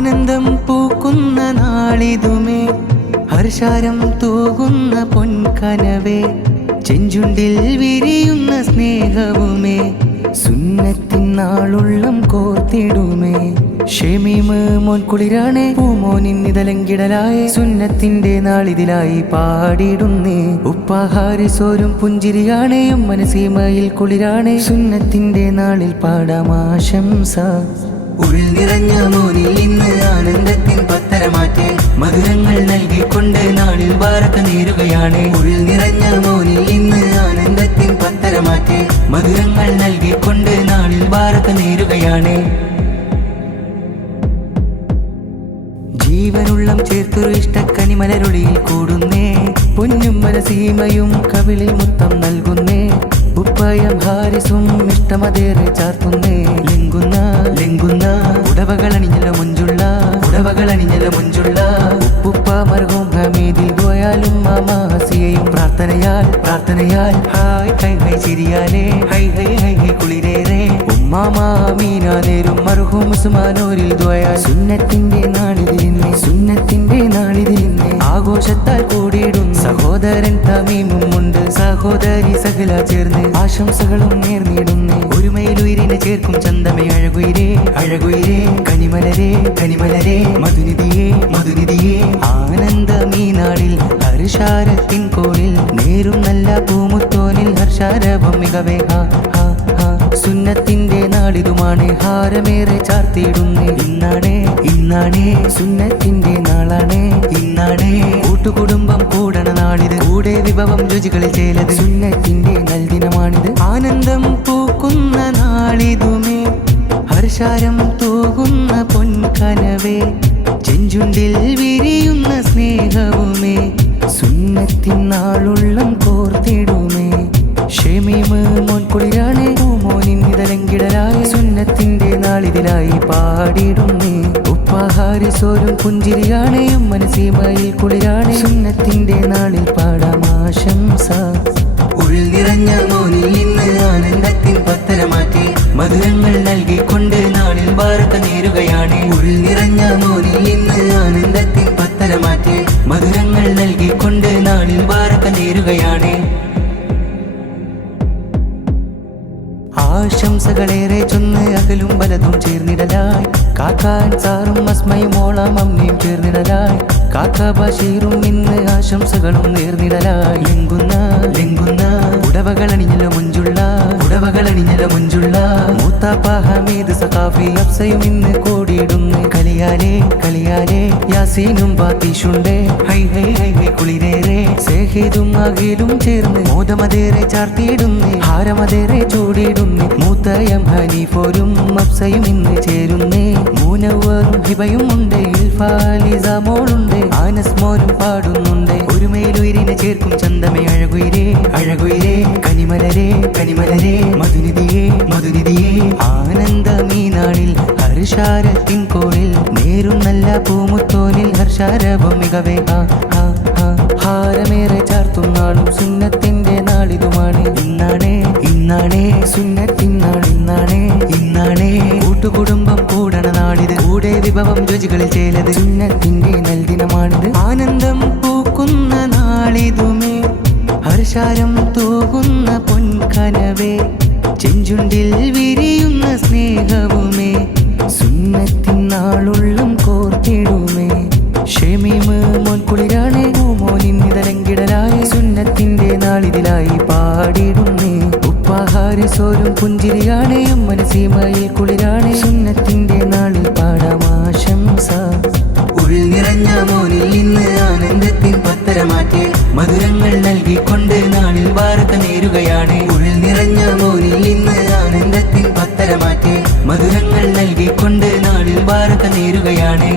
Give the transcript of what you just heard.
ആനന്ദം പൂക്കുന്ന നാളിതുമേ, ഹർഷാരം തൂകുന്ന പൊൻകനവേ, ചെഞ്ചുണ്ടിൽ വിരിയുന്ന സ്നേഹവുമേ, സുന്നത്തിൻ നാളുള്ളം കോർത്തിടുമേ. ഷെമീമ് മോൻ കുളിരാണേ, പൂമോനിന്നിതലങ്കിടലായേ, സുന്നത്തിന്റെ നാളിതിലായി പാടിടുന്നേ. ഉപ്പാഹാരിസോരും പുഞ്ചിരിയാണേ, മനസീമയിൽ കുളിരാണേ, സുന്നത്തിന്റെ നാളിൽ പാടാമാശംസ. ഉള്ളിൽ നിറഞ്ഞ മോനിൽ ഇന്ന് ആനന്ദത്തിൻ പത്തരമാറ്റേ, മധുരങ്ങൾ നൽകിക്കൊണ്ട് നാളിൽ ബാറക്ക നേരുകയാണ്. ഉള്ളിൽ നിറഞ്ഞ മോനിൽ ഇന്ന് ആനന്ദത്തിൻ പത്തരമാറ്റേ, മധുരങ്ങൾ നൽകിക്കൊണ്ട് നാളിൽ ബാറക്ക നേരുകയാണ്. ജീവനുള്ളം ചേർത്തൊരു ഇഷ്ടക്കനി മലരൊളിയിൽ കൂടുന്നേ, പൊന്നും മനസീമയും കവിളിൽ മുത്തം നൽകുന്നേ. ഉപ്പായം ഹാരിസും ഇഷ്ടമതേറെ ചാർത്തുന്നേ, ലെങ്കുന്ന ലെങ്കുന്ന ഉടവകളണിഞ്ഞല മുഞ്ചുള്ള, ഉടവകളണിഞ്ഞല മുഞ്ചുള്ള. ഉപ്പുപ്പ മർഹൂം ഹമീദിൽ ദുആയാലും മാമാ ഹസിയയും പ്രാർത്ഥനയാൽ പ്രാർത്ഥനയാൽ ഹായ് ഹൈ ഹൈ ചിരിയാലേ, ഹൈ ഹൈ ഹൈ ഹൈ കുളിരേറെ. ഉമ്മാമാ മീന നേരും മർഹൂം ഉസ്മാനോരിൽ ദുആയാൽ, സുന്നത്തിന്റെ നാളിതിലിന്നെ, സുന്നത്തിന്റെ നാളിതിലിന്നെ ആഘോഷത്താൽ കൂടിയിടും. സഹോദരൻ തമീമും ഉണ്ട്, സഹോദരി സഹല ചേർന്ന് ആശംസകളും നേർന്നിടുന്നേ. ഒരുമയിലുയിരിനെ ചേർക്കും ചന്തമേ അഴകുയിരേ, അഴകുയിരേ കനിമലരേ, കനിമലരേ മധുനിധിയേ, മധുനിധിയേ. ആനന്ദമീ നാളിൽ ഹർഷാരത്തിൻ കോണിൽ, നേരും നല്ല പൂമുത്തോനിൽ ഹർഷാരവം മികവേ. സുന്നത്തിന്റെ നാളിതുമാണ്, ഹാരമേറെ ചാർത്തിയിടുന്നേ. ഇന്നാണേ ഇന്നാണേ സുന്നത്തിന്റെ നാളാണേ, ഇന്നാണേ കൂട്ടുകുടുംബം കൂടണ നാളിത്, കൂടെ വിഭവം രുചികളിൽ ചേലത്, സുന്നത്തിന്റെ നൽദിനമാണിത്. ആനന്ദം പൂക്കുന്ന നാളിതുമേ, ഹർഷാരം തൂകുന്ന പൊൻകനവേ, ചെഞ്ചുണ്ടിൽ വിരിയുന്ന സ്നേഹവുമേ, സുന്നത്തിൻ നാളുള്ളം കോർത്തിടുമേ. ഷെമീമ് മോൻ കുളിരാണേ, പൂമോനിന്നിതലങ്കിടലായേ, സുന്നത്തിന്റെ നാളിതിലായി പാടിടുന്നേ. ഉപ്പാഹാരിസോരും പുഞ്ചിരിയാണേ, മനസീമയിൽ കുളിരാണേ, സുന്നത്തിന്റെ നാളിൽ പാടാമാശംസ. ഉള്ളിൽ നിറഞ്ഞ മോനിൽ ഇന്ന് ആനന്ദത്തിൻ പത്തരമാറ്റേ, മധുരങ്ങൾ നൽകിക്കൊണ്ട് നാളിൽ ബാറക്ക നേരുകയാണ്. ഉള്ളിൽ നിറഞ്ഞ മോനിൽ ഇന്ന് ആനന്ദത്തിൻ പത്തരമാറ്റേ, മധുരങ്ങൾ നൽകിക്കൊണ്ട് നാളിൽ ബാറക്ക നേരുകയാണ്. ആശംസകളേറെ ചൊന്ന് അകലും ബലതും ചേർന്നിടലായി, കാക്കാൻ സാറും അസ്മയും ഓളാം അമ്മയും ചേർന്നിടലായി, കാക്ക ബഷീറും ഇന്ന് ആശംസകളും നേർന്നിടലായി. ലെങ്കുന്ന ലെങ്കുന്ന ഉടവകളണിഞ്ഞല മുഞ്ചുള്ള, ഉടവകളണിഞ്ഞല മുഞ്ചുള്ള. മൂത്താപ്പ ഹമീദ് സഖാഫി അഫ്സയും ഇന്ന് കൂടിയിടുന്നു. കളിയാലേ കളിയാലേ യാസീനും ബാത്തീഷുണ്ടേ, ഹൈ ഹൈ ഹൈ ഹൈ കുളിരേറെ. സേഹിദും അഖിലും ചേർന്ന് മോദമതേറെ ചാർത്തിയിടുന്നു, ഹാരമതേറെ ചൂടിയിടുന്നു. മൂത്തയം ഹനീഫോരും അഫ്സയും ഇന്ന് ചേരുന്നേ. മൂനവറും ഹിബയും ഉണ്ട്, ഇൽഫാലിസമോളുണ്ട്, ആനസ് മോനും പാടുന്നുണ്ട്. ഒരുമയിലുയിരിനെ ചേർക്കും ചന്തമേ അഴകുയിരേ, അഴകുയിരേ കനിമലരേ, കനിമലരേ മധുനിധിയേ, മധുനിധിയേ. ആനന്ദമീ നാളിൽ ഹർഷാരത്തിൻ കോണിൽ, നേരും നല്ല പൂമുത്തോനിൽ ഹർഷാരവം മികവേ. ഹാരമേറെ ചാർത്തും നാളും, സുന്നത്തിന്റെ നാളിതുമാണ്. ഇന്നാണേ ഇന്നാണേ സുന്നത്തിൻ നാൾ, ഇന്നാണേ ഇന്നാണേ കൂട്ടുകുടുംബം കൂടണ നാളിത്, കൂടെ വിഭവം രുചികളിൽ ചേലത്, സുന്നത്തിന്റെ നൽദിനമാണിത്. ആനന്ദം പൂക്കുന്ന നാളിതുമേ, ഹർഷാരം തൂകുന്ന പൊൻകനവേ, ചെഞ്ചുണ്ടിൽ വിരിയുന്ന സ്നേഹവുമേ, സുന്നത്തിൻ നാളുള്ളം കോർത്തിടുമേ. ഷെമീമ് മോൻ കുളിരാണേ, പൂമോനിന്നിതലങ്കിടലായേ, സുന്നത്തിന്റെ നാളിതിലായി പാടിടുന്നേ. ഉപ്പാഹാരിസോരും പുഞ്ചിരിയാണേ, മനസീമയിൽ കുളിരാണേ, സുന്നത്തിന്റെ നാളിൽ പാടാമാശംസ. ഉള്ളിൽ നിറഞ്ഞ മോനിൽ ഇന്ന് ആനന്ദത്തിൻ പത്തരമാറ്റേ, മധുരങ്ങൾ നൽകിക്കൊണ്ട് നാളിൽ ബാറക്ക നേരുകയാണ്. ഉള്ളിൽ നിറഞ്ഞ മോനിൽ ഇന്ന് ആനന്ദത്തിൻ പത്തരമാറ്റേ, മധുരങ്ങൾ നൽകിക്കൊണ്ട് നാളിൽ ബാറക്ക നേരുകയാണ്.